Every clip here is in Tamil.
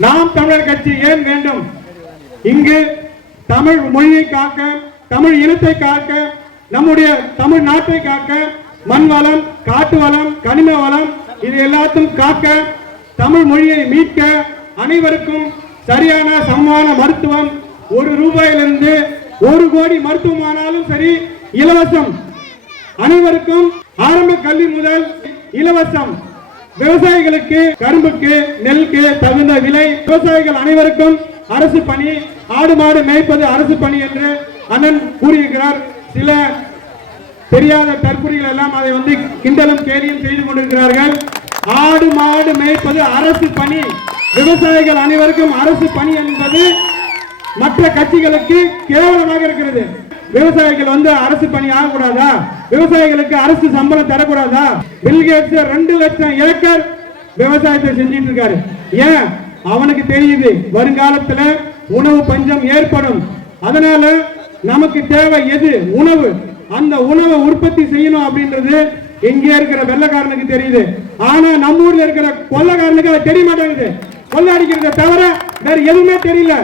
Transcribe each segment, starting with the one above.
நாம் தமிழர் கட்சி ஏன் வேண்டும்? இங்கு தமிழ் மொழியை காக்க தமிழ் இனத்தை காக்க நம்முடைய தமிழ் நாட்டை காக்க மண் வளம் காட்டு வளம் கனிம வளம் இது எல்லாத்தையும் காக்க தமிழ் மொழியை மீட்க அனைவருக்கும் சரியான சமமான மருத்துவம் ஒரு ரூபாயிலிருந்து ஒரு கோடி மருத்துவமானாலும் சரி இலவசம். அனைவருக்கும் ஆரம்ப கல்வி முதல் இலவசம். விவசாயிகளுக்கு கரும்புக்கு நெல்லுக்கு தகுந்த விலை விவசாயிகள் அனைவருக்கும் அரசு பணி ஆடு மாடு மேய்ப்பது அரசு பணி என்று அண்ணன் கூறியிருக்கிறார். சில தெரியாத தற்கொலைகள் எல்லாம் அதை வந்து கிண்டலும் கேலியும் செய்து கொண்டிருக்கிறார்கள். ஆடு மாடு மேய்ப்பது அரசு பணி. விவசாயிகள் அனைவருக்கும் அரசு பணி என்பது மற்ற கட்சிகளுக்கு கேவலமாக இருக்கிறது. விவசாயிகள் வந்து அரசு பணி ஆகக்கூடாதா? விவசாயிகளுக்கு அரசு சம்பளம் தரக்கூடாதா? பில்கேட்ஸ் ரெண்டு லட்சம் ஏக்கர் விவசாயத்தை செஞ்சிட்டு இருக்காரு ஏன்? அவனுக்கு தெரியுது வருங்காலத்துல உணவு பஞ்சம் ஏற்படும். அதனால நமக்கு தேவை எது? உணவு. அந்த உணவை உற்பத்தி செய்யணும் அப்படின்றது இங்க இருக்கிற வெள்ளக்காரனுக்கு தெரியுது. ஆனா நம்ம ஊர்ல இருக்கிற கொள்ளக்காரனுக்கு அது தெரிய மாட்டேங்குது. கொள்ளடிக்கிறத தவிர வேற எதுவுமே தெரியல.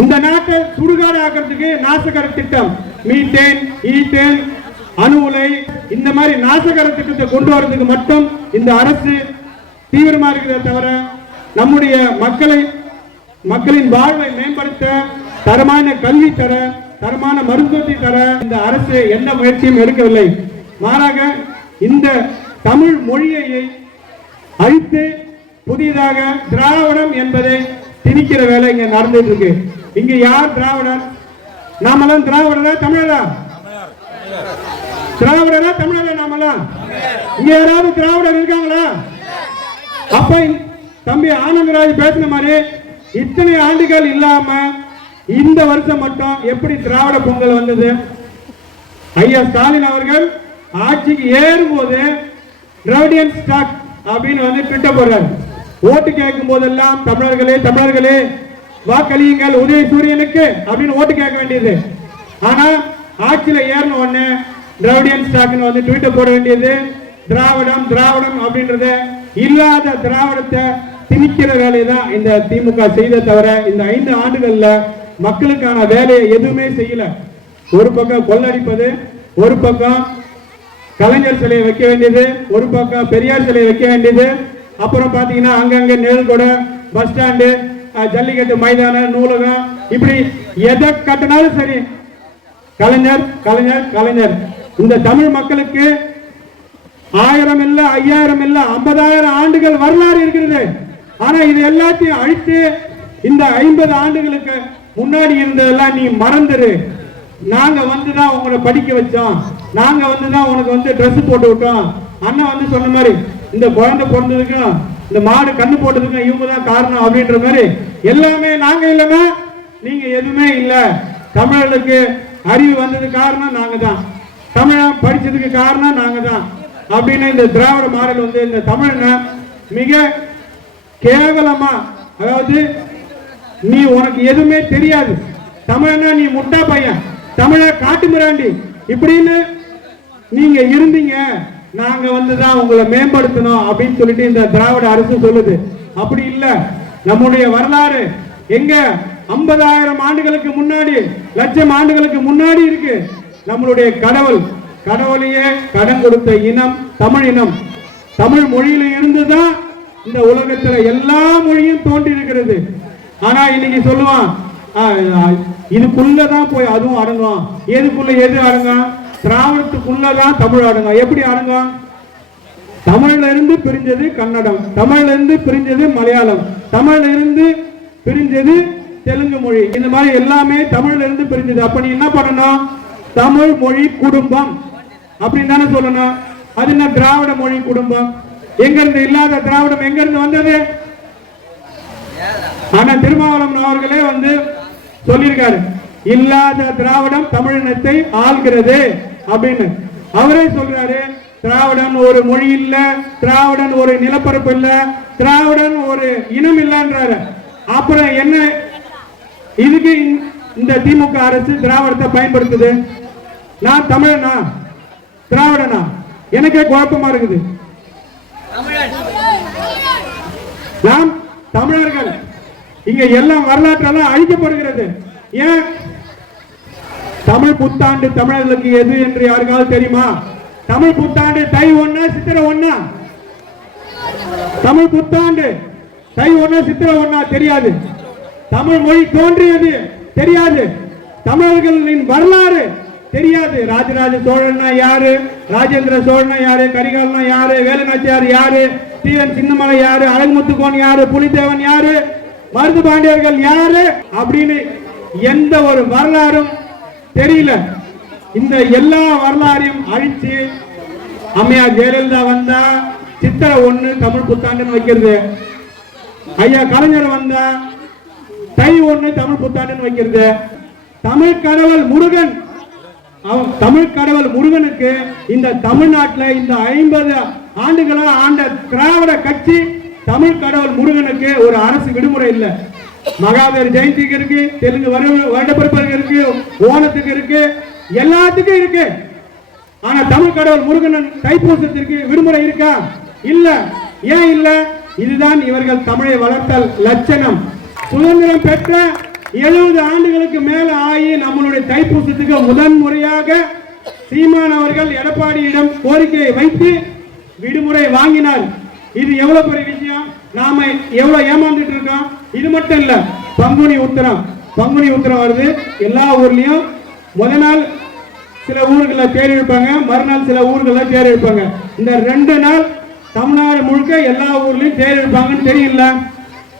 இந்த நாட்டை சுடுகாடு ஆக்கிறதுக்கு நாசகர திட்டம். மீத்தேன் ஈத்தேன் அணு உலை இந்த மாதிரி நாசகர திட்டத்தை கொண்டு வரதுக்கு மட்டும் இந்த அரசு தீவிரமா இருக்கிறத தவிர நம்முடைய மக்களை மக்களின் வாழ்வை மேம்படுத்த தரமான கல்வி தர தரமான மருத்துவத்தை தர இந்த அரசு எந்த முயற்சியும் எடுக்கவில்லை. மாறாக இந்த தமிழ் மொழியை அழித்து புதிதாக திராவிடம் என்பதை திணிக்கிற வேலை இங்க நடந்துட்டு இருக்கு. இங்க யார் திராவிடர்? நாமெல்லாம் திராவிடரா தமிழரா? திராவிடரா தமிழரா நாமெல்லாம்? இங்க யாராவது திராவிடர் இருக்காங்களா? அப்ப தம்பி ஆனந்தராஜ் பேசின மாதிரி இத்தனை ஆண்டுகள் இல்லாம இந்த வருஷம் மட்டும் எப்படி திராவிட பொங்கல் வந்தது? ஐயா ஸ்டாலின் அவர்கள் ஆட்சிக்கு ஏறும் போது திராவிடியன் ஸ்டாக் அப்படின்னு வந்து ட்விட்டர் போடுறாரு. ஓட்டு கேட்கும் போதெல்லாம் தமிழர்களே தமிழர்களே வாக்களியுங்கள் உதய சூரியனுக்கு அப்படின்னு ஓட்டு கேட்க வேண்டியது. ஆனா ஆட்சியில ஏறணும் ஒண்ணு திராவிடியன் ஸ்டாக்னு வந்து ட்விட்டர் போட வேண்டியது. திராவிடம் திராவிடம் அப்படின்றத இல்லாத திராவிடத்தை திணிக்கிற வேலையை தான் இந்த திமுக செய்த தவிர இந்த ஐந்து ஆண்டுகள்ல மக்களுக்கான வேலையை எதுவுமே செய்யல. ஒரு பக்கம் கொள்ளடிப்பது ஒரு பக்கம் கலைஞர் சிலையை வைக்க வேண்டியது ஒரு பக்கம் பெரியார் சிலையை வைக்க வேண்டியது. அப்புறம் பாத்தீங்கன்னா அங்கங்க நிழல் கூட பஸ் ஸ்டாண்டு ஜல்லிக்கட்டு மைதானம் நூலகம். இப்படி எதை கட்டினாலும் சரி. கலைஞர் கலைஞர் கலைஞர். இந்த தமிழ் மக்களுக்கு ஆயிரம் இல்ல ஐயாயிரம் இல்ல ஐம்பதாயிரம் ஆண்டுகள் வரலாறு இருக்கிறது. ஆனா இது எல்லாத்தையும் அழித்து இந்த ஐம்பது ஆண்டுகளுக்கு முன்னாடி இருந்ததெல்லாம் நீ மறந்துரு. நாங்க வந்துதான் உங்களை படிக்க வச்சோம். நாங்க வந்துதான் உனக்கு வந்து ட்ரெஸ் போட்டு விட்டோம். அண்ணன் வந்து சொன்ன மாதிரி இந்த குழந்தை பிறந்ததுக்கும் இந்த மாடு கண்ணு போட்டதுக்கும் இவங்க தான் காரணம் அப்படின்ற மாதிரி எல்லாமே நாங்க இல்லைன்னா நீங்க எதுவுமே இல்லை. தமிழர்களுக்கு அறிவு வந்தது காரணம் நாங்க தான். தமிழன் படிச்சதுக்கு காரணம் நாங்க தான். அப்படின்னு இந்த திராவிட மாடல் வந்து இந்த தமிழனை மிக கேவலமா அதாவது நீ உனக்கு எதுவுமே தெரியாது. தமிழனா நீ முட்டா பையன். தமிழ காட்டு மிராண்டி. இப்படின்னு நீங்க இருந்தீங்க. நாங்க வந்து தான் உங்களை மேம்படுத்தணும் அப்படின்னு சொல்லிட்டு இந்த திராவிட அரசு சொல்லுது. அப்படி இல்ல. நம்முடைய வரலாறு எங்க? ஐம்பதாயிரம் ஆண்டுகளுக்கு முன்னாடி லட்சம் ஆண்டுகளுக்கு முன்னாடி இருக்கு. நம்மளுடைய கடவுள் கடவுளையே கடன் கொடுத்த இனம் தமிழ் இனம். தமிழ் மொழியில இருந்துதான் இந்த உலகத்துல எல்லா மொழியும் தோன்றி இருக்கிறது. ஆனா இன்னைக்கு சொல்லுவான் இதுக்குள்ளதான் போய் அதுவும் அடங்கும். எதுக்குள்ள எது அடங்கும்? திராவிடத்துக்குள்ளதான் தமிழ் அடங்கும் எப்படி அடங்கும் தமிழ்ல இருந்து பிரிஞ்சது கன்னடம். தமிழ்ல இருந்து பிரிஞ்சது மலையாளம். தமிழ்ல இருந்து பிரிஞ்சது தெலுங்கு மொழி. இந்த மாதிரி எல்லாமே தமிழ்ல இருந்து பிரிஞ்சது. அப்ப நீ என்ன பண்ணணும்? தமிழ் மொழி குடும்பம் அப்படின்னு தானே சொல்லணும். அது என்ன திராவிட மொழி குடும்பம்? எங்க இருந்து இல்லாத திராவிடம் எங்க இருந்து வந்தது? ஆனா திருமாவளவன் அவர்களே வந்து சொல்லியிருக்காரு. இல்லாத திராவிடம் தமிழினத்தை ஆள்கிறது. அப்படின்னு. அவரே சொல்றாரு திராவிடன் ஒரு மொழி இல்ல திராவிடன் ஒரு நிலப்பரப்பு இல்ல திராவிடன் ஒரு இனம் இல்லன்றாரு. அப்புறம் என்ன? இதுக்கு இந்த- இந்த திமுக அரசு திராவிடத்தை பயன்படுத்துது? நான் தமிழனா? திராவிடனா? எனக்கே குழப்பமா இருக்குது. நாம் தமிழர்கள். இங்க எல்லாம் வரலாற்றெல்லாம் அழிக்கப்படுகிறது. ஏன்? தமிழ் புத்தாண்டு தமிழர்களுக்கு எது என்று யாருக்காவது தெரியுமா? தமிழ் புத்தாண்டு தை ஒன்னா சித்திரை ஒன்னா தமிழ் புத்தாண்டு தை ஒண்ணா சித்திரை ஒன்னா தெரியாது. தமிழ் மொழி தோன்றியது தெரியாது. தமிழர்களின் வரலாறு தெரியாது. ராஜராஜ சோழன்னா யாரு? ராஜேந்திர சோழனா யாரு? கரிகாலனா யாரு? வேலுநாச்சியார் யாரு? டி என் சின்னமலை யாரு? அழகுமுத்துக்கோன் யாரு? புலிதேவன் யாரு? மருது பாண்டியர்கள் யாரு? அப்படின்னு எந்த ஒரு வரலாறும் தெரியல. இந்த எல்லா வரலாறையும் அழிச்சு அம்மையார் ஜெயலலிதா வந்தா சித்திரை ஒண்ணு தமிழ் புத்தாண்டுன்னு வைக்கிறது. ஐயா கலைஞர் வந்தா தை ஒண்ணு தமிழ் புத்தாண்டுன்னு வைக்கிறது. தமிழ் கடவுள் முருகன். அவன் தமிழ் கடவுள் முருகனுக்கு இந்த தமிழ்நாட்டில் இந்த ஐம்பது ஆண்டுகளா ஆண்ட திராவிட கட்சி தமிழ் கடவுள் முருகனுக்கு ஒரு அரசு விடுமுறை இல்லை. மகாவீர் ஜெயந்திக்கு இருக்கு தெலுங்கு வருடப்பிறப்பிற்கு இருக்கு ஓணத்துக்கு இருக்கு எல்லாத்துக்கும் இருக்கு. ஆனா தமிழ் கடவுள் முருகன் தைப்பூசத்திற்கு விடுமுறை இருக்கா? இல்ல. ஏன் இல்ல? இதுதான் இவர்கள் தமிழை வளர்த்தல் லட்சணம். சுதந்திரம் பெற்ற எழுபது ஆண்டுகளுக்கு மேல ஆகி நம்மளுடைய தைப்பூசத்துக்கு முதன் முறையாக சீமான் அவர்கள் எடப்பாடியிடம் கோரிக்கையை வைத்து விடுமுறை வாங்கினார். இது எவ்வளவு பெரிய விஷயம்? நாம எவ்வளவு ஏமாந்துட்டு இருக்கோம்? இது மட்டும் இல்ல பங்குனி உத்திரம். பங்குனி உத்திரம் வருது. எல்லா ஊர்லயும் முத நாள் சில ஊர்களில் தேர் இழுப்பாங்க மறுநாள் சில ஊர்களில் தேர் இழுப்பாங்க. இந்த ரெண்டு நாள் தமிழ்நாடு முழுக்க எல்லா ஊர்லயும் தேர் இழுப்பாங்கன்னு தெரியல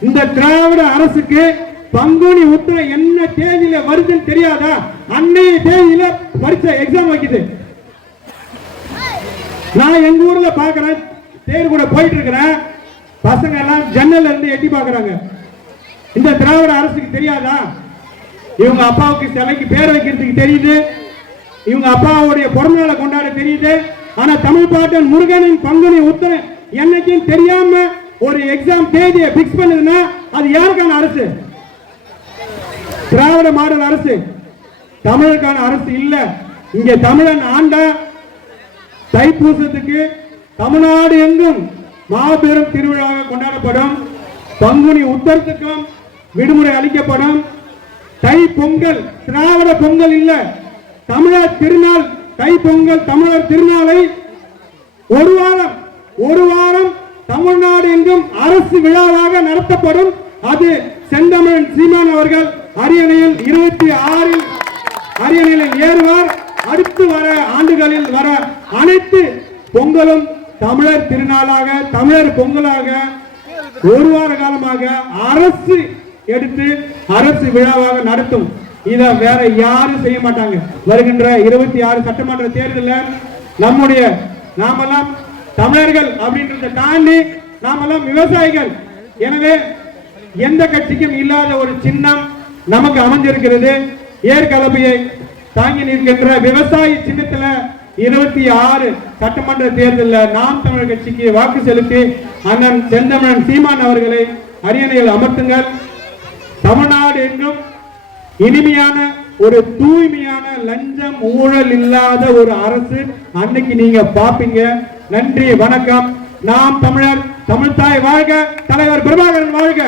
இந்த திராவிட அரசுக்கு பங்குனி உத்திரம் என்ன தேதியில வருதுன்னு தெரியாதா? அன்னைய தேதியில பரீட்சை எக்ஸாம் வைக்குது. நான் எங்க ஊர்ல பாக்குறேன் தேர் கூட போயிட்டு இருக்கிறேன். பசங்க எல்லாம் ஜன்னல்ல இருந்து எட்டி பாக்குறாங்க. இந்த திராவிட அரசுக்கு தெரியாதா? இவங்க அப்பாவுக்கு சிலைக்கு பேர் வைக்கிறதுக்கு தெரியுது. இவங்க அப்பாவுடைய பிறந்தநாளை கொண்டாட தெரியுது. ஆனா தமிழ் பாட்டன் முருகனின் பங்குனி உத்தரன் என்னைக்கும் தெரியாம ஒரு எக்ஸாம் தேதியை பிக்ஸ் பண்ணுதுன்னா அது யாருக்கான அரசு? திராவிட மாடல் அரசு. தமிழுக்கான அரசு இல்ல. இங்க தமிழன் ஆண்டா. தைப்பூசத்துக்கு தமிழ்நாடு எங்கும் மாபெரும் திருவிழாவாக கொண்டாடப்படும். பங்குனி உத்தரத்துக்கும் விடுமுறை அளிக்கப்படும். தை பொங்கல் திராவிட பொங்கல் இல்ல. தமிழர் திருநாள் தை பொங்கல் தமிழர் திருநாளை ஒரு வாரம் ஒரு வாரம் தமிழ்நாடு எங்கும் அரசு விழாவாக நடத்தப்படும். அது செந்தமிழன் சீமான் அவர்கள் அரியணையில் இருபத்தி ஆறில் அரியணையில் ஏறுவார். அடுத்து வர ஆண்டுகளில் வர அனைத்து பொங்கலும் தமிழர் திருநாளாக தமிழர் பொங்கலாக ஒரு வார காலமாக அரசு எடுத்து அரசு விழாவாக நடத்தும். இதை வேற யாரும் செய்ய மாட்டாங்க. வருகின்ற இருபத்தி ஆறு சட்டமன்ற தேர்தலில் நம்முடைய நாமெல்லாம் தமிழர்கள் அப்படின்றத தாண்டி நாமெல்லாம் விவசாயிகள். எனவே எந்த கட்சிக்கும் இல்லாத ஒரு சின்னம் நமக்கு அமைஞ்சிருக்கிறது. ஏற்கலப்பையை தாங்கி நிற்கின்ற விவசாயி சின்னத்துல இருபத்தி ஆறு சட்டமன்ற தேர்தலில் நாம் தமிழர் கட்சிக்கு வாக்கு செலுத்தி அண்ணன் செந்தமிழன் சீமான் அவர்களை அரியணையில் அமர்த்துங்கள். தமிழ்நாடு எங்கும் இனிமையான ஒரு தூய்மையான லஞ்சம் ஊழல் இல்லாத ஒரு அரசு அன்னைக்கு நீங்க பாப்பீங்க. நன்றி வணக்கம். நாம் தமிழர் தமிழ்தாய் வாழ்க தலைவர் பிரபாகரன் வாழ்க.